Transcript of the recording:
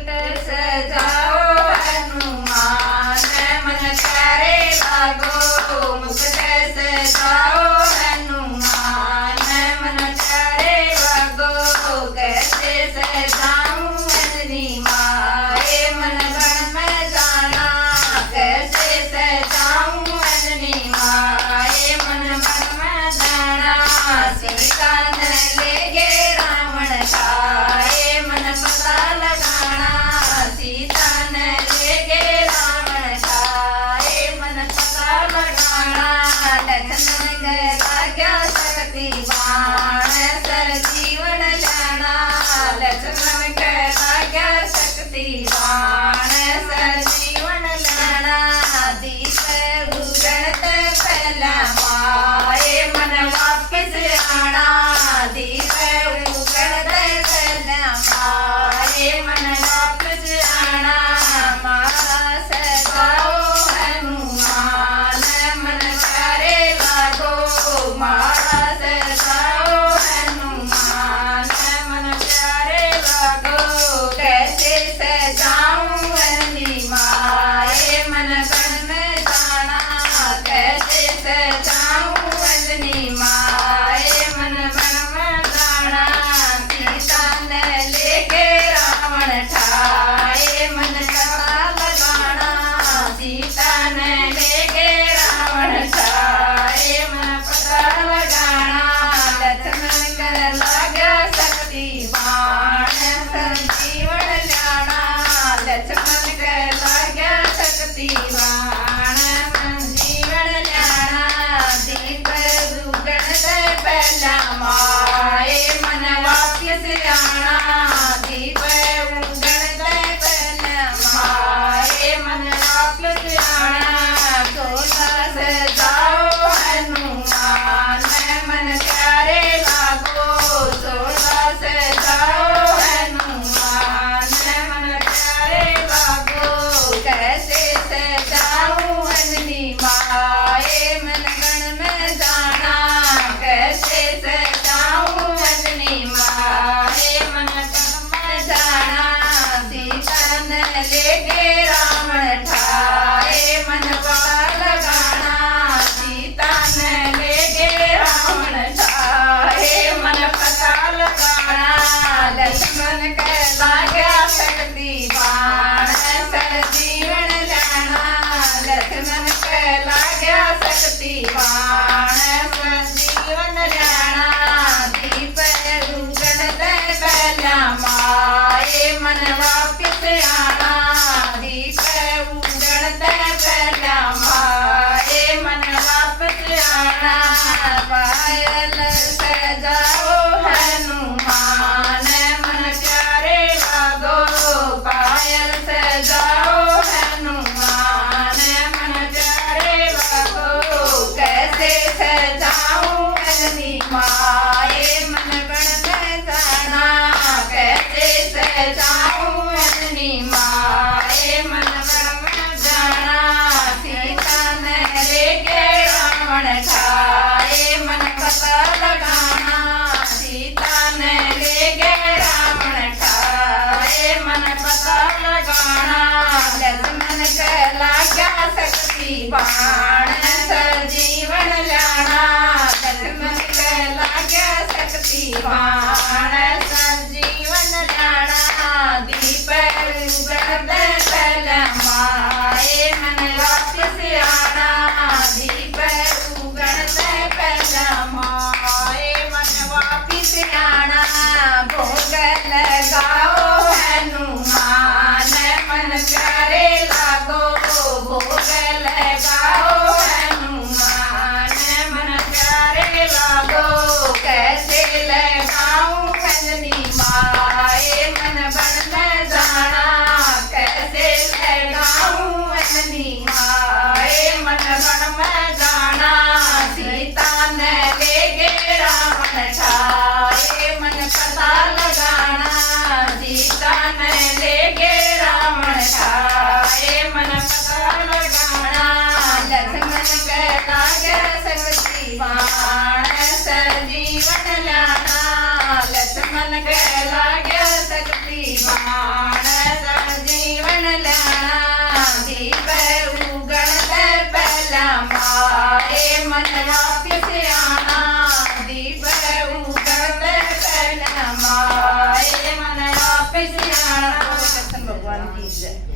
मुकुट सजाओ हनुमान मन प्यारे लागो। मुकुट सजाओ हनुमान मन प्यारे लागो। कैसे सजाऊं अंजनी माए मन गण में जाना। कैसे सजाऊं अंजनी माए मन गण में जाना। सीता न ले गे रावण खाए मन पता लगाना। सीता न ले गे रावण खाए मन पता लगाना। लक्ष्मण गया क्या शक्ति बाण सर जीवन लाना। लक्ष्मण गया क्या शक्ति बाण सर जीवन लाना। दीप बुझत पहला माए मन वापिस आना। दीप बुझत पहला माए मन वापिस आना। मारा सजाओ हनुमान मन प्यारे लागो। मारा सजाओ हनुमान मन प्यारे लागो। कैसे सजाऊं अंजनी माए मन गण में जाना। कैसे सजाऊं अंजनी माए मन गण में जाना। सीता न लेके रावण ठाए मन पता लगाना। सीता न लेके रावण ठाए मन पता लगाना। लक्ष्मण कर लागा शक्ति बाण संजीवन लाना। लक्ष्मण कर लागा शक्ति बाण संजीवन लाना। दीप दुगण दे पहला माए मन वापिस आना। दीप उगण दे पहला माए मन वापिस आना। सोला सजाओ हनुमान मन प्यारे लागो। सोला सजाओ हनुमान मन प्यारे लागो। कैसे सजाऊं अंजनी माए मन गण में जाना। कैसे सजाऊं अंजनी माए मन गण में जाना। सीता न लेके रावण ठाए मन पता लगाना। सीता न लेके रावण ठाए मन पता लगाना। लक्ष्मण कहला गया शक्ति बाण सर जीवन लाना। लक्ष्मण कहला गया शक्ति बाण सर जीवन लाना। दीप रुगण दे पहला माए मन वापिस आना। दीप उगण दे पहला माए मन वापिस आना। पायल सजाओ हनुमान मन प्यारे लागो। पायल सजाओ हनुमान मन प्यारे लागो। कैसे सजाऊं अंजनी माए मन गण में जाना। कैसे सजाऊं अंजनी माए मन गण में जाना। सीता न लेके रावण ठाए मन पता लगाना। सीता न लेके रावण ठाए मन पता लगाना। लक्ष्मण कहला क्या शक्ति बाण सर जीवन लाना। लक्ष्मण कहला क्या शक्ति बाण सर जीवन लाना। दीप उगण दे पहला माए मन वापिस आना। दीप उगण दे पहला माए मन वापिस आना। भोग लगाओ हनुमान मन प्यारे लागो। भोग लगाओ हनुमान मन प्यारे लागो। कैसे लगाऊं अंजनी माए मन बन में जाना। कैसे लगाऊं अंजनी माए मन बन में जाना। सीता न लेके रावण ठाए मन पता लगाना। सीता न लेके रावण ठाए मन पता लगाना। लक्ष्मण कहला गया शक्ति बाण सर जीवन लाना। लक्ष्मण कहला गया शक्ति बाण माए मन आप सियाना दीप उगल तन माए मन आप सियाना। कृष्ण भगवान की जय।